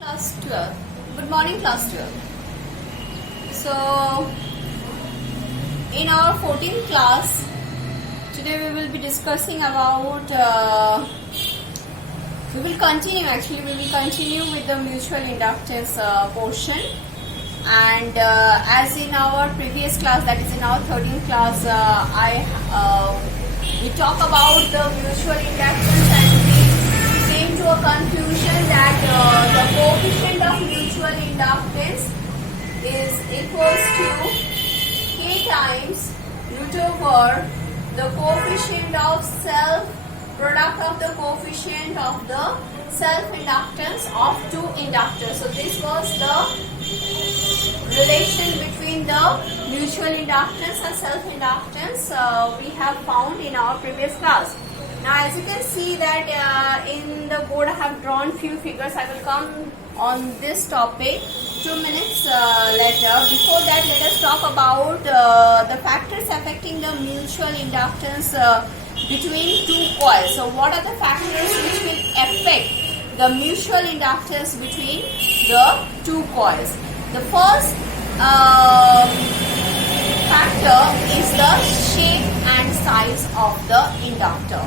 Class 12. Good morning, class 12. So, in our 14th class, today we will be discussing about, we will continue with the mutual inductance portion. And as in our previous class, that is in our 13th class, we talk about the mutual inductance and we came to a conclusion that the coefficient of mutual inductance is equals to K times root over the coefficient of product of the coefficient of the self-inductance of two inductors. So this was the relation between the mutual inductance and self-inductance we have found in our previous class. Now as you can see that in the board I have drawn few figures. I will come on this topic 2 minutes later. Before that, let us talk about the factors affecting the mutual inductance between two coils. So what are the factors which will affect the mutual inductance between the two coils? The first factor is the shape and size of the inductor.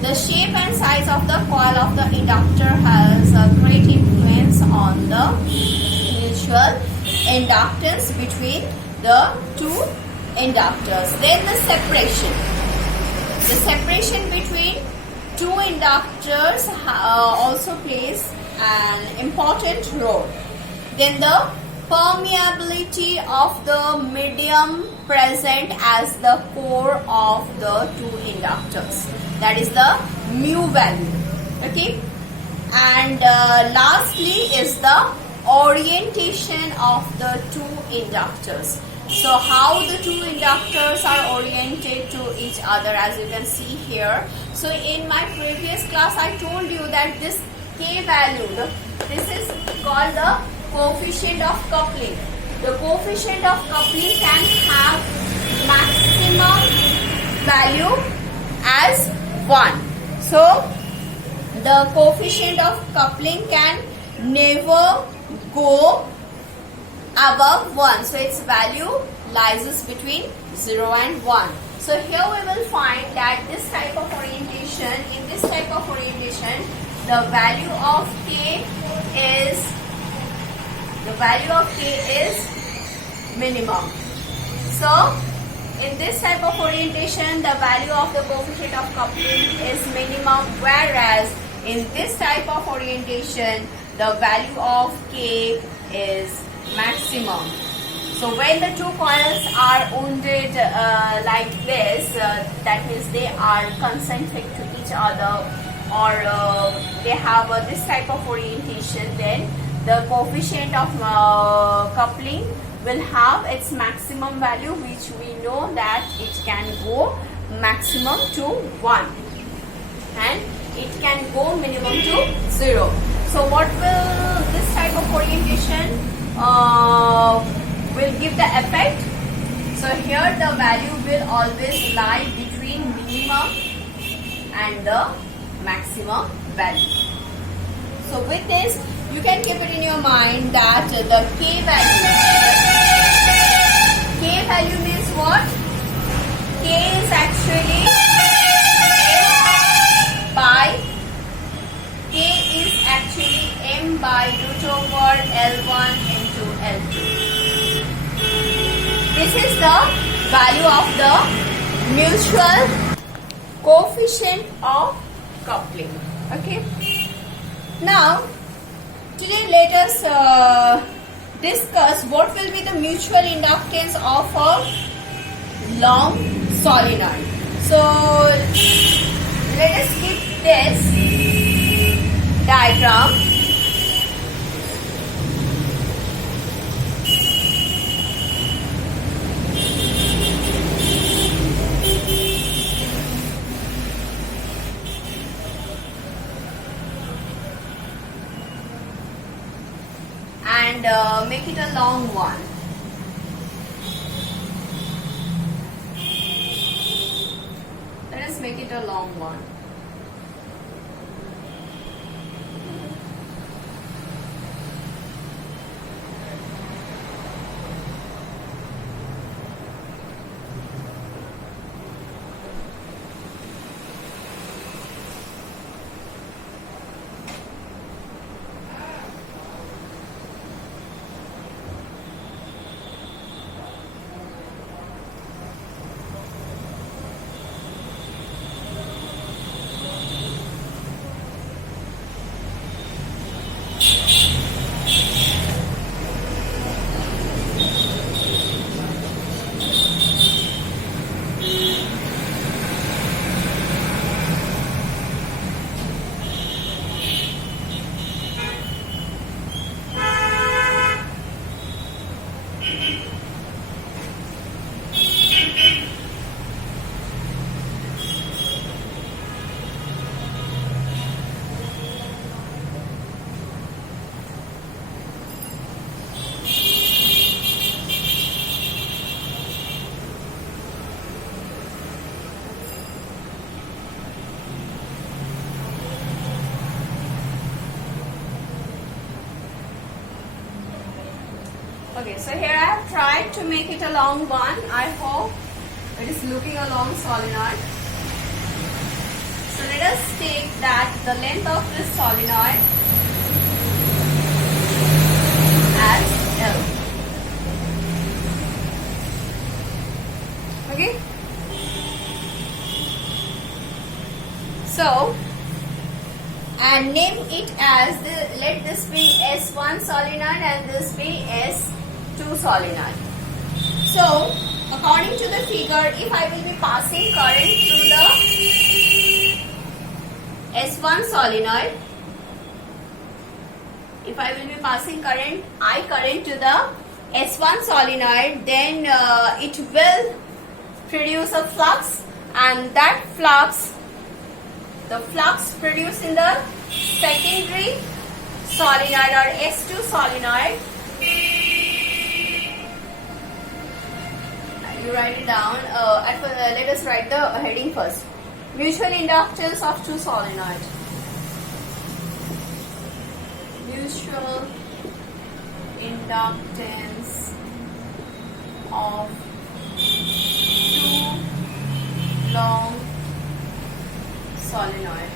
The shape and size of the coil of the inductor has a great influence on the mutual inductance between the two inductors. Then the separation. The separation between two inductors also plays an important role. Then the permeability of the medium present as the core of the two inductors. That is the mu value. Okay. And lastly is the orientation of the two inductors. So how the two inductors are oriented to each other, as you can see here. So in my previous class I told you that this K value, this is called the coefficient of coupling. The coefficient of coupling can have maximum value as 1. So the coefficient of coupling can never go above 1. So its value lies between 0 and 1. So here we will find that this type of orientation, in this type of orientation, the value of K is minimum. So in this type of orientation, the value of the coefficient of coupling is minimum, whereas in this type of orientation, the value of K is maximum. So when the two coils are wounded like this, that means they are concentric to each other, or they have this type of orientation, then the coefficient of coupling will have its maximum value, which we know that it can go maximum to 1 and it can go minimum to 0. So what will this type of orientation will give the effect? So here the value will always lie between minimum and the maximum value. So with this, you can keep it in your mind that the K value means what? K is actually M by root over L1 into L2. This is the value of the mutual coefficient of coupling. Okay. Now, today let us discuss what will be the mutual inductance of a long solenoid. So let us keep this diagram. And make it a long one. Let us make it a long one. Okay, so here I have tried to make it a long one. I hope it is looking a long solenoid. So let us take that the length of this solenoid as L. Okay. So, and name it as let this be S1 solenoid and this be S2 solenoid. So, according to the figure, if I will be passing current through the S1 solenoid, if I will be passing I current to the S1 solenoid, then it will produce a flux, and that flux, the flux produced in the secondary solenoid or S2 solenoid, you write it down. Let us write the heading first. Mutual inductance of two solenoid. Mutual inductance of two long solenoid.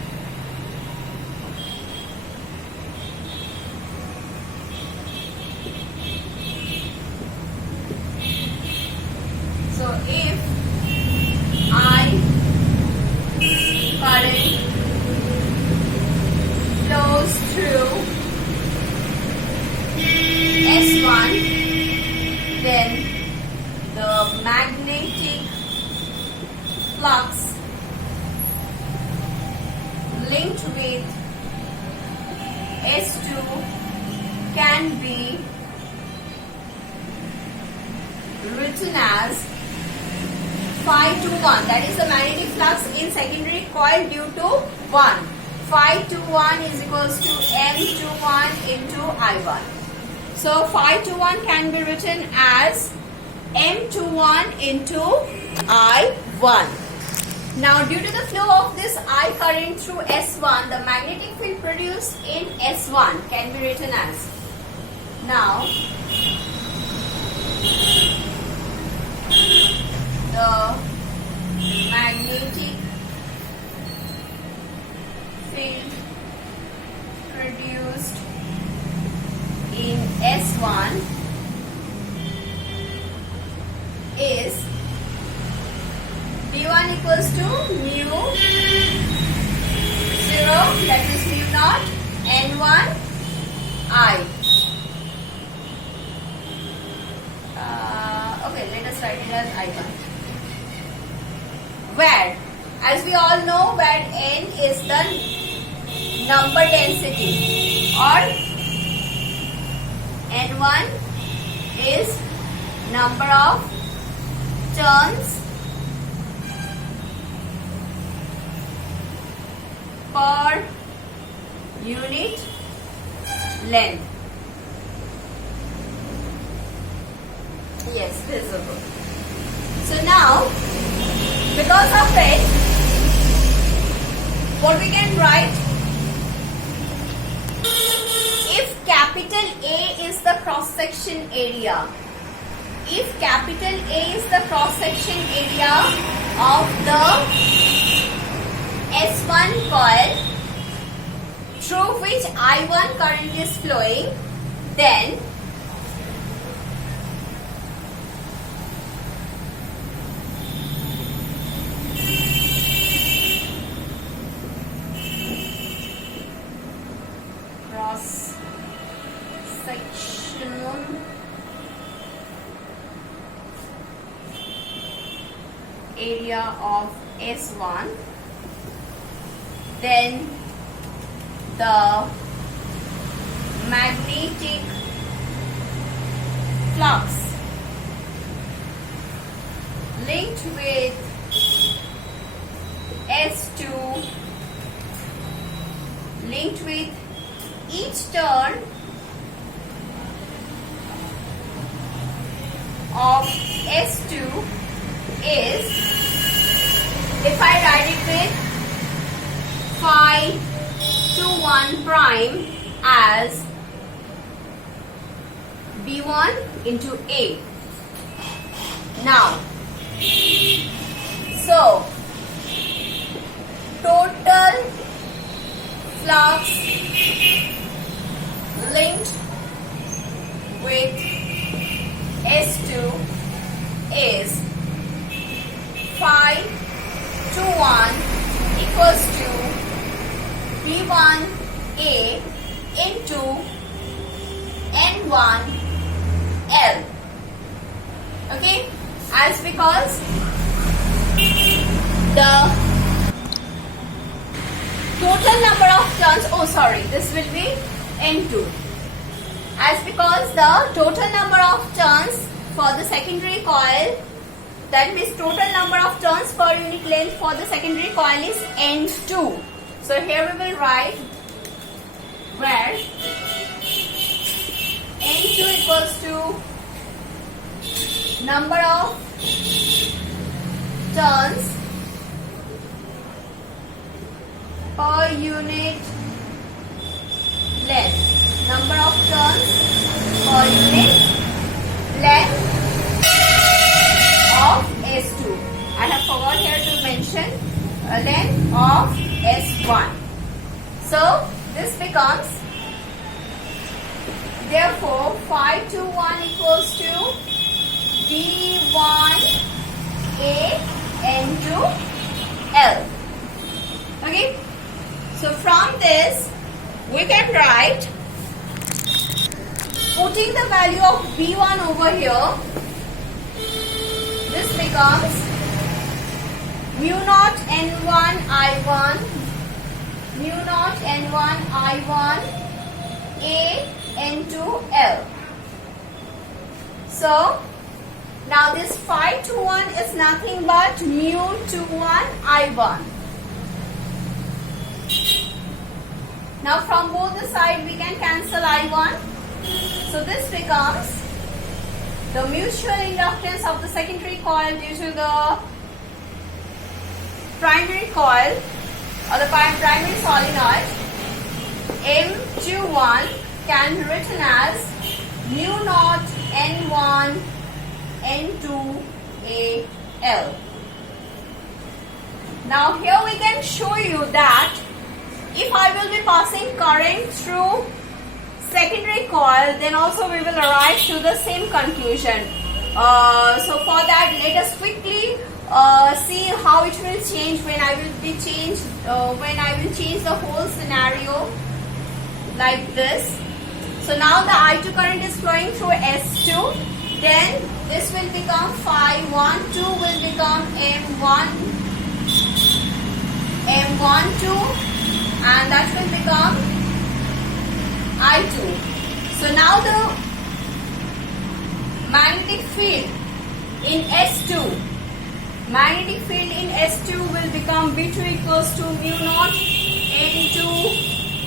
So if I current flows through S1, then the magnetic flux linked with S2 can be written as phi to 1, that is the magnetic flux in secondary coil due to 1. Phi to 1 is equals to M to 1 into I1. So phi to 1 can be written as M to 1 into I1. Now due to the flow of this I current through S1, the magnetic field produced in S1 can be written as, now the magnetic field produced in S1 is D1 equals to mu 0, that is mu naught, N1 I. Okay, let us write it as I1. Where, as we all know, where N is the number density, or N1 is number of turns per unit length. Yes, visible. So now, because of it, what we can write, if capital A is the cross section area, if capital A is the cross section area of the S1 coil through which I1 current is flowing, then cross section area of S1, then the magnetic flux linked with S2, linked with each turn of S2 is, if I write it with phi to 1 prime as B1 into A. Now, so total flux linked with S2 is phi 21 equals to B1A into N1L. Okay, as because the total number of turns, this will be N2, as because the total number of turns for the secondary coil, that means total number of turns per unit length for the secondary coil is N2. So here we will write where N2 equals to number of turns per unit length. Number of turns per unit length of S2. I have forgot here to mention length of S1. So this becomes, therefore phi 21 equals to B1A into L. Okay, so from this we can write, putting the value of B1 over here, this becomes mu naught N1 I1 A into L. So now this phi 21 is nothing but mu 21 I1. Now from both the sides we can cancel I1. So this becomes the mutual inductance of the secondary coil due to the primary coil or the primary solenoid, M21 can be written as mu naught N1 N2 AL. Now here we can show you that if I will be passing current through secondary coil, then also we will arrive to the same conclusion. So for that, let us quickly see how it will change when I will change the whole scenario like this. So now the I2 current is flowing through S2. Then this will become phi 12 will become M12, and that will become I2. So now the magnetic field in S2 will become B2 equals to mu naught N2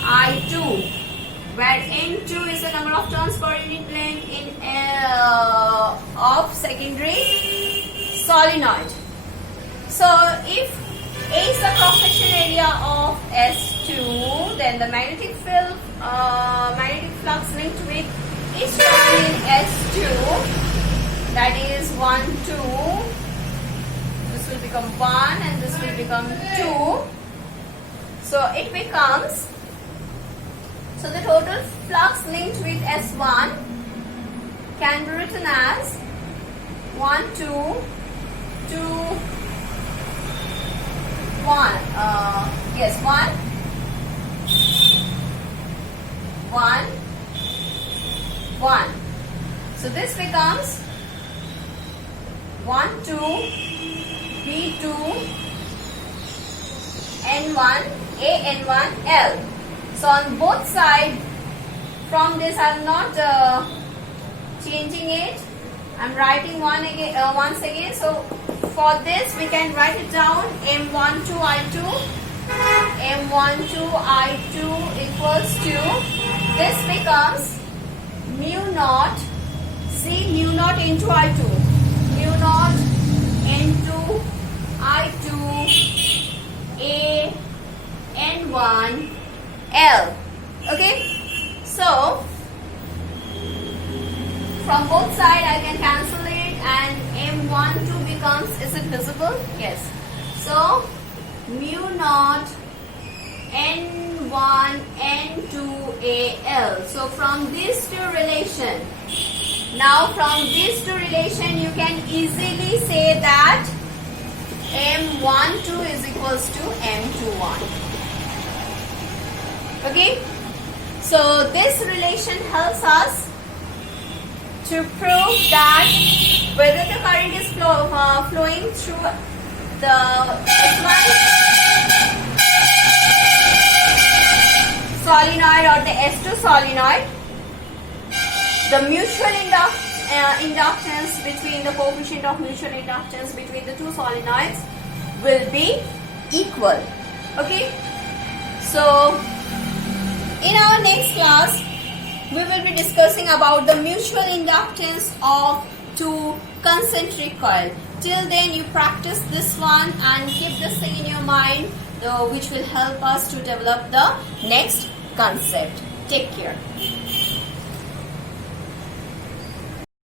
I2, where N2 is the number of turns per unit length of secondary solenoid. So if A is the cross-section area of S2, then the magnetic flux linked with each turn in S2, that is 1, 2, this will become 1 and this will become 2. So it becomes, so the total flux linked with S1 can be written as 1, 2, 2, 1, 1, 1. So this becomes 1, 2, B2, N1, A, N1, L. So on both sides, from this I am not changing it. I am writing once again. So for this we can write it down, M12 I2 equals to, this becomes mu naught, mu naught into I2, mu naught into I2 A N1 L. Okay, so from both sides I can cancel it, and M12 becomes, is it visible? Yes. So mu naught N1 N2 AL. So from these two relation, now from these two relation you can easily say that M12 is equals to M21. Okay. So this relation helps us to prove that whether the current is flowing through the S1 solenoid or the S2 solenoid, the mutual inductance between the coefficient of mutual inductance between the two solenoids will be equal. Okay. So in our next class, we will be discussing about the mutual inductance of two concentric coils. Till then, you practice this one and keep this thing in your mind, which will help us to develop the next concept. Take care.